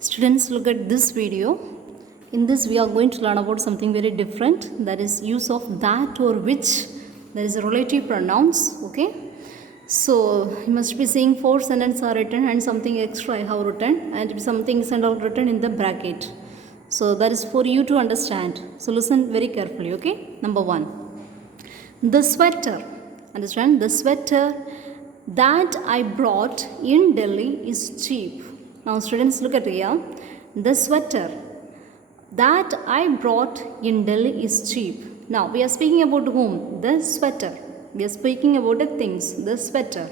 Students, look at this video. In this we are going to learn about something very different, that is use of that or which. There is a relative pronouns. Okay, so you must be seeing 4 sentences are written and something extra I have written and something is written in the bracket. So that is for you to understand. So listen very carefully. Okay, number 1, the sweater. Understand, the sweater that I brought in Delhi is cheap. Now students, look at here. The sweater that I brought in Delhi is cheap. Now we are speaking about whom? The sweater. We are speaking about the things, the sweater.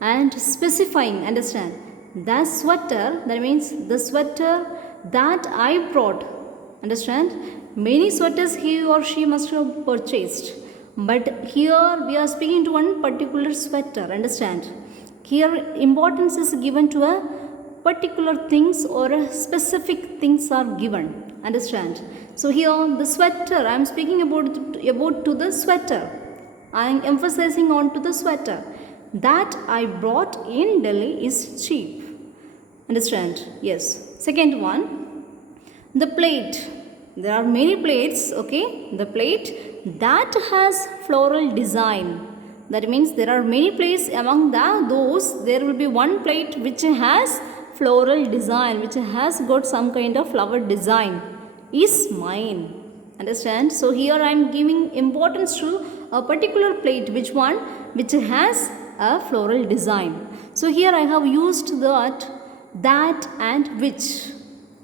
And specifying, understand, the sweater, that means the sweater that I brought. Understand? Many sweaters he or she must have purchased. But here we are speaking to one particular sweater. Understand? Here importance is given to a particular things or a specific things are given. Understand? So here the sweater, I am speaking about to the sweater. I am emphasizing on to the sweater that I brought in Delhi is cheap. Understand? Yes. Second one, the plate. There are many plates. Okay, the plate that has floral design. That means there are many plates. Among those there will be one plate which has floral design, which has got some kind of flower design, is mine. Understand? So here I am giving importance to a particular plate, which one, which has a floral design. So here I have used that and which.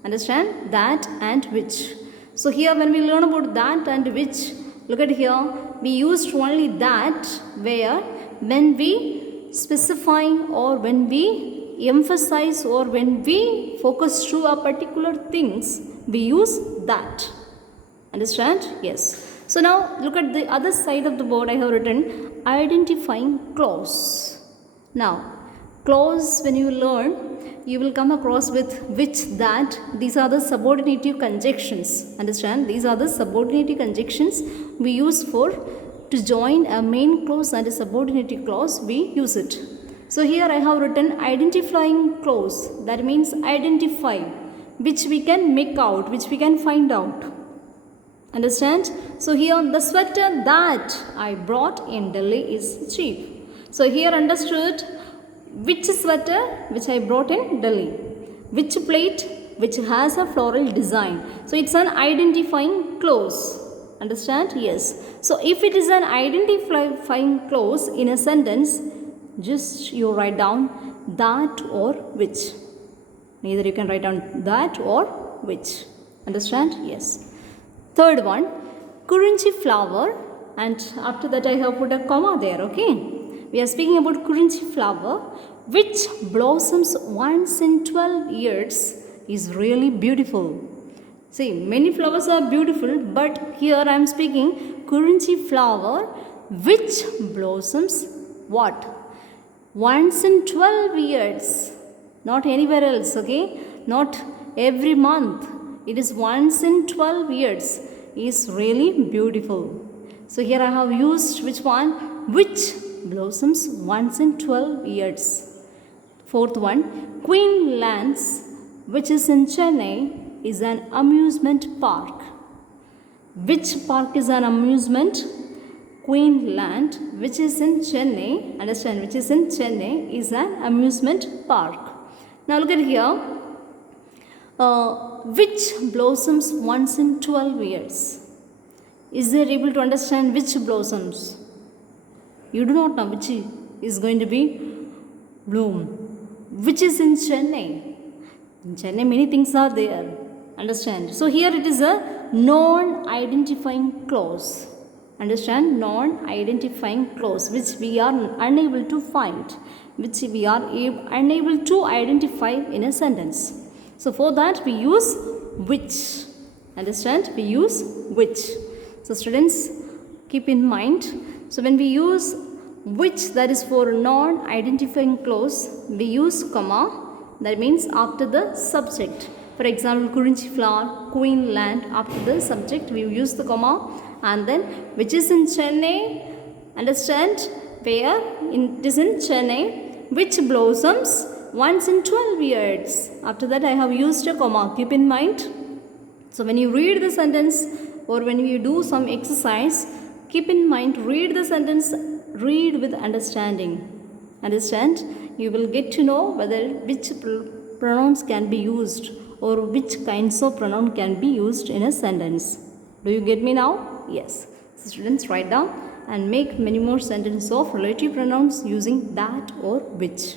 Understand? That and which. So here when we learn about that and which, look at here, we used only that where when we specify or when we emphasize or when we focus to a particular things, we use that. Understand? Yes. So now look at the other side of the board. I have written identifying clause. Now clause, when you learn, you will come across with which, that. These are the subordinative conjunctions. Understand? These are the subordinative conjunctions we use for to join a main clause and a subordinative clause. We use it. So here I have written identifying clause. That means identify, which we can make out, which we can find out. Understand? So here the sweater that I brought in Delhi is cheap. So here understood which sweater which I brought in Delhi, which plate which has a floral design. So it's an identifying clause. Understand? Yes. So if it is an identifying clause in a sentence, just you write down that or which. Either you can write down that or which. Understand? Yes. Third one, Kurinchi flower, and after that I have put a comma there. Okay, we are speaking about Kurinchi flower which blossoms once in 12 years is really beautiful. See, many flowers are beautiful, but here I am speaking Kurinchi flower which blossoms what? Once in 12 years, not anywhere else. Okay, not every month. It is once in 12 years, is really beautiful. So here I have used which one? Which blossoms once in 12 years. Fourth one, Queen Lands, which is in Chennai, is an amusement park. Which park is an amusement? Queenland, which is in Chennai, understand, which is in Chennai, is an amusement park. Now look at here, which blossoms once in 12 years. Is there able to understand which blossoms? You do not know which is going to be bloom. Which is in Chennai? In Chennai many things are there. Understand? So here it is a non-identifying clause. Understand? Non-identifying clause which we are unable to find, which we are unable to identify in a sentence. So for that we use which. Understand? We use which. So students, keep in mind. So when we use which, that is for non-identifying clause, we use comma. That means after the subject. For example, Kurinchi flower, Queenland, after the subject we use the comma. And then which is in Chennai, understand, where it is in Chennai, which blossoms once in 12 years. After that I have used a comma. Keep in mind. So when you read the sentence or when you do some exercise, keep in mind, read the sentence, read with understanding. Understand? You will get to know whether which pronouns can be used or which kinds of pronoun can be used in a sentence. Do you get me now? Yes. So students, write down and make many more sentences of relative pronouns using that or which.